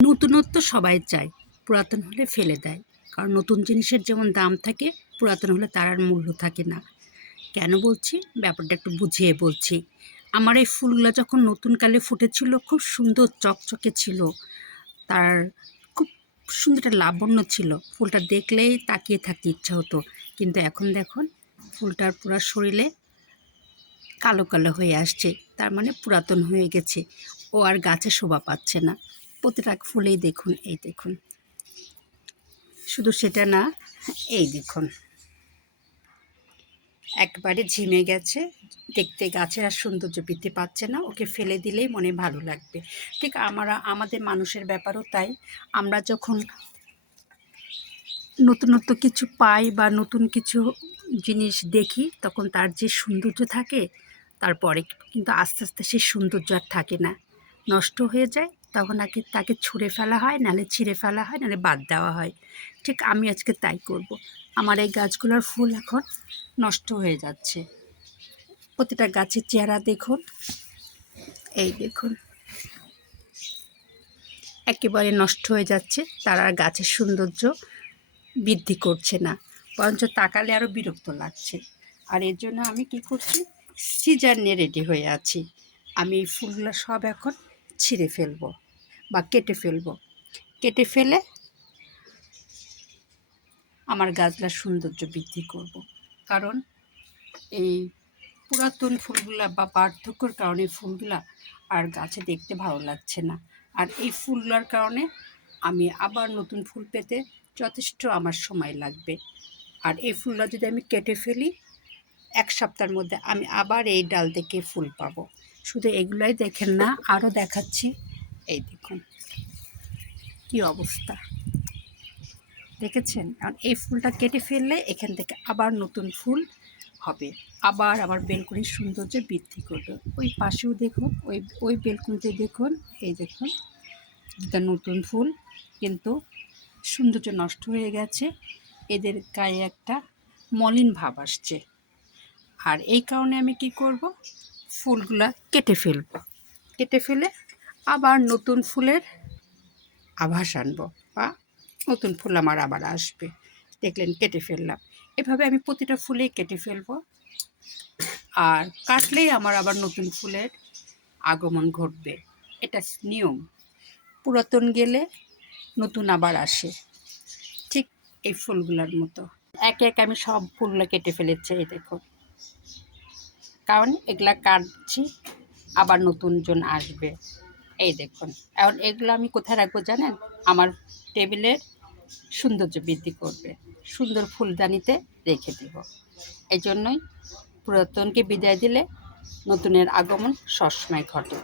নতুনত্ব সবাই চায়, পুরাতন হলে ফেলে দেয়। কারণ নতুন জিনিসের যেমন দাম থাকে, পুরাতন হলে তার আর মূল্য থাকে না। কেন বলছি, ব্যাপারটা একটু বুঝিয়ে বলছি। আমার এই ফুলগুলো যখন নতুনকালে ফুটেছিল, খুব সুন্দর চকচকে ছিল, তার খুব সুন্দর একটা লাবণ্য ছিল। ফুলটা দেখলেই তাকিয়ে থাকতে ইচ্ছা হতো। কিন্তু এখন দেখুন, ফুলটার পুরো শরীরে কালো কালো হয়ে আসছে, তার মানে পুরাতন হয়ে গেছে। ও আর গাছে শোভা পাচ্ছে না। প্রতিটা ফুলেই দেখুন, এই দেখুন। শুধু সেটা না, এই দেখুন, একবারে ঝিমে গেছে। দেখতে গাছের আর সৌন্দর্য বৃদ্ধি পাচ্ছে না। ওকে ফেলে দিলেই মনে ভালো লাগবে। ঠিক আমাদের মানুষের ব্যাপারও তাই। আমরা যখন নতুনত্ব কিছু পাই বা নতুন কিছু জিনিস দেখি, তখন তার যে সৌন্দর্য থাকে, তারপরে কিন্তু আস্তে আস্তে সেই সৌন্দর্য আর থাকে না, নষ্ট হয়ে যায়। তখন তাকে ছুঁড়ে ফেলা হয়, নাহলে ছিঁড়ে ফেলা হয়, নাহলে বাদ দেওয়া হয়। ঠিক আমি আজকে তাই করব। আমার এই গাছগুলোর ফুল এখন নষ্ট হয়ে যাচ্ছে। প্রতিটা গাছের চেহারা দেখুন, এই দেখুন, একেবারে নষ্ট হয়ে যাচ্ছে। তার আর গাছের সৌন্দর্য বৃদ্ধি করছে না, বরঞ্চ তাকালে আরও বিরক্ত লাগছে। আর এর জন্য আমি কি করছি, সিজার নিয়ে রেডি হয়ে আছি। আমি এই ফুলগুলো সব এখন ছিঁড়ে ফেলবো বা কেটে ফেলবো। কেটে ফেলে আমার গাছগুলোর সৌন্দর্য বৃদ্ধি করব। কারণ এই পুরাতন ফুলগুলা বা পার্থক্যর কারণে ফুলগুলা আর গাছে দেখতে ভালো লাগছে না। আর এই ফুলগুলোর কারণে আমি আবার নতুন ফুল পেতে যথেষ্ট আমার সময় লাগবে। আর এই ফুলগুলো যদি আমি কেটে ফেলি, 1 সপ্তাহের মধ্যে আমি আবার এই ডাল থেকে ফুল পাবো। শুধু এগুলোই দেখেন না, আরও দেখাচ্ছি। এই দেখুন কি অবস্থা, দেখেছেন? কারণ এই ফুলটা কেটে ফেললে এখান থেকে আবার নতুন ফুল হবে, আবার আমার বেলকনির সৌন্দর্য বৃদ্ধি করবে। ওই পাশেও দেখুন, ওই বেলকনিতে দেখুন, এই দেখুন দুটা নতুন ফুল, কিন্তু সৌন্দর্য নষ্ট হয়ে গেছে। এদের গায়ে একটা মলিন ভাব আসছে। আর এই কারণে আমি কি করব, ফুলগুলা কেটে ফেলব। কেটে ফেলে আবার নতুন ফুলের আভাস আনবো, বা নতুন ফুল আমার আবার আসবে। দেখলেন, কেটে ফেললাম। এভাবে আমি প্রতিটা ফুলেই কেটে ফেলবো। আর কাটলেই আমার আবার নতুন ফুলের আগমন ঘটবে। এটা নিয়ম। পুরাতন গেলে নতুন আবার আসে, ঠিক এই ফুলগুলোর মতো। একে একে আমি সব ফুলগুলো কেটে ফেলেছি, এই দেখুন। কারণ এগুলা কাটছি, আবার নতুনজন আসবে। এই দেখুন, এখন এগুলো আমি কোথায় রাখবো জানেন? আমার টেবিলের সৌন্দর্য বৃদ্ধি করবে, সুন্দর ফুলদানিতে রেখে দেব। এই জন্যই পুরাতনকে বিদায় দিলে নতুনের আগমন সবসময় ঘটে।